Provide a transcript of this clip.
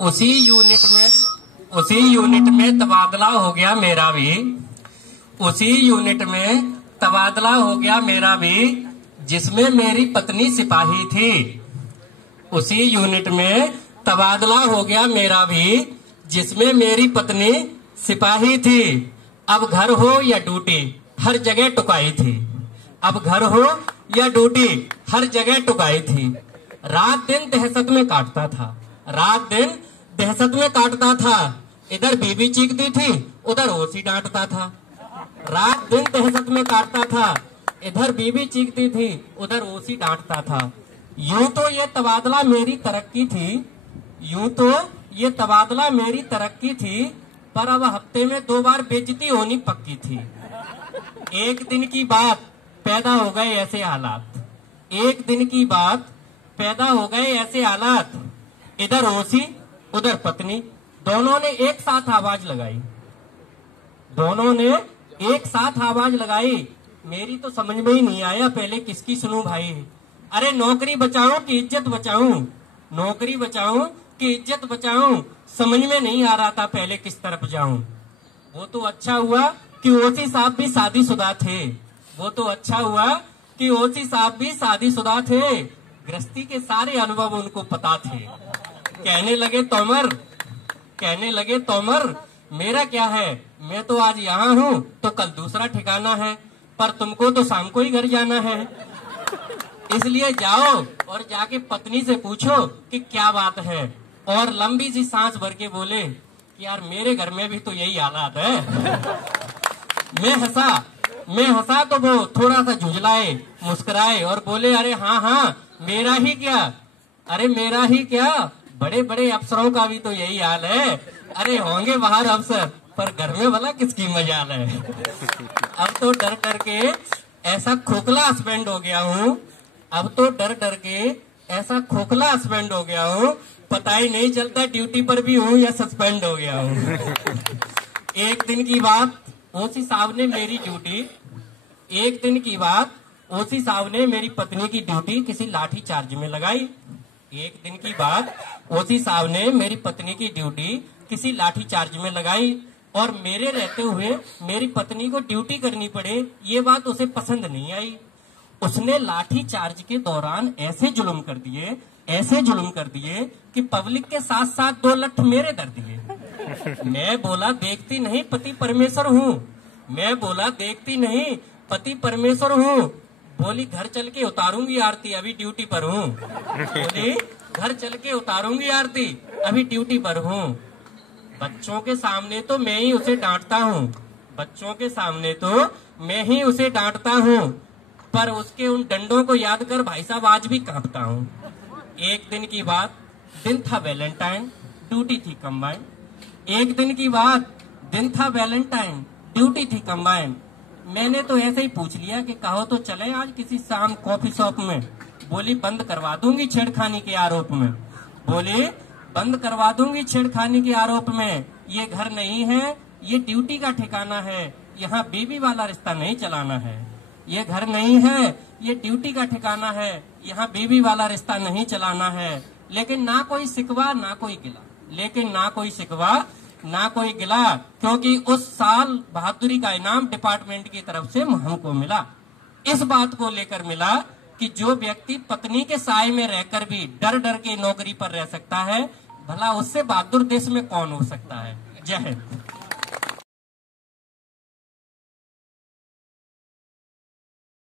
उसी यूनिट में तबादला हो गया मेरा भी। उसी यूनिट में तबादला हो गया मेरा भी, जिसमें मेरी पत्नी सिपाही थी। उसी यूनिट में तबादला हो गया मेरा भी, जिसमें मेरी पत्नी सिपाही थी। अब घर हो या ड्यूटी, हर जगह टुकाई थी। अब घर हो या ड्यूटी, हर जगह टुकाई थी। रात दिन दहशत में काटता था, रात दिन दहशत में काटता था। इधर बीबी चीखती थी, उधर ओसी डांटता था। रात दिन दहशत में काटता था, इधर बीबी चीखती थी, उधर ओसी डांटता था। यूं तो ये तबादला मेरी तरक्की थी, यूं तो ये तबादला मेरी तरक्की थी, पर अब हफ्ते में 2 बार बेइज्जती होनी पक्की थी। एक दिन की बात पैदा हो गए ऐसे हालात, एक दिन की बात पैदा हो गए ऐसे हालात। इधर ओसी उधर पत्नी, दोनों ने एक साथ आवाज लगाई, दोनों ने एक साथ आवाज लगाई। मेरी तो समझ में ही नहीं आया पहले किसकी सुनूं भाई। अरे नौकरी बचाऊं कि इज्जत बचाऊं, नौकरी बचाऊं कि इज्जत बचाऊं, समझ में नहीं आ रहा था पहले किस तरफ जाऊं। वो तो अच्छा हुआ कि ओसी साहब भी शादीशुदा थे, वो तो अच्छा हुआ कि ओसी साहब भी शादीशुदा थे। गृहस्थी के सारे अनुभव उनको पता थे। कहने लगे तोमर मेरा क्या है, मैं तो आज यहाँ हूँ तो कल दूसरा ठिकाना है, पर तुमको तो शाम को ही घर जाना है। इसलिए जाओ और जाके पत्नी से पूछो कि क्या बात है। और लंबी सी सांस भर के बोले कि यार मेरे घर में भी तो यही हालात है। मैं हंसा तो वो थोड़ा सा झुंझलाए, मुस्कुराए और बोले अरे हाँ मेरा ही क्या, अरे मेरा ही क्या, बड़े बड़े अफसरों का भी तो यही हाल है। अरे होंगे बाहर अफसर, पर घर में भला किसकी मजाल है। अब तो डर डर के ऐसा खोखला हस्बैंड हो गया हूँ, अब तो डर डर के ऐसा खोखला हस्बैंड हो गया हूँ, पता ही नहीं चलता ड्यूटी पर भी हूँ या सस्पेंड हो गया हूँ। एक दिन की बात ओसी साहब ने मेरी ड्यूटी, एक दिन की बात ओसी साहब ने मेरी पत्नी की ड्यूटी किसी लाठी चार्ज में लगाई। एक दिन की बात ओसी साहब ने मेरी पत्नी की ड्यूटी किसी लाठी चार्ज में लगाई, और मेरे रहते हुए मेरी पत्नी को ड्यूटी करनी पड़े ये बात उसे पसंद नहीं आई। उसने लाठी चार्ज के दौरान ऐसे जुल्म कर दिए, ऐसे जुल्म कर दिए कि पब्लिक के साथ साथ 2 लठ मेरे दर दिए। मैं बोला देखती नहीं पति परमेश्वर हूँ, मैं बोला देखती नहीं पति परमेश्वर हूँ। बोली घर चल के उतारूंगी आरती, अभी ड्यूटी पर हूँ। बोली घर चल के उतारूंगी आरती, अभी ड्यूटी पर हूँ। बच्चों के सामने तो मैं ही उसे डांटता हूँ, बच्चों के सामने तो मैं ही उसे डांटता हूँ, पर उसके उन डंडों को याद कर भाई साहब आज भी कांपता हूँ। एक दिन की बात, दिन था वैलेंटाइन, ड्यूटी थी कंबाइन। एक दिन की बात, दिन था वैलेंटाइन, ड्यूटी थी कंबाइन। मैंने तो ऐसे ही पूछ लिया कि कहो तो चले आज किसी शाम कॉफी शॉप में। बोली बंद करवा दूंगी छेड़खानी के आरोप में, बोली बंद करवा दूंगी छेड़खानी के आरोप में। ये घर नहीं है, ये ड्यूटी का ठिकाना है, यहाँ बीवी वाला रिश्ता नहीं चलाना है। ये घर नहीं है, ये ड्यूटी का ठिकाना है, यहाँ बीवी वाला रिश्ता नहीं चलाना है। लेकिन ना कोई शिकवा ना कोई गिला, लेकिन ना कोई शिकवा ना कोई गिला, क्योंकि उस साल बहादुरी का इनाम डिपार्टमेंट की तरफ से हमको मिला। इस बात को लेकर मिला कि जो व्यक्ति पत्नी के साए में रहकर भी डर डर के नौकरी पर रह सकता है, भला उससे बहादुर देश में कौन हो सकता है। जय हिंद।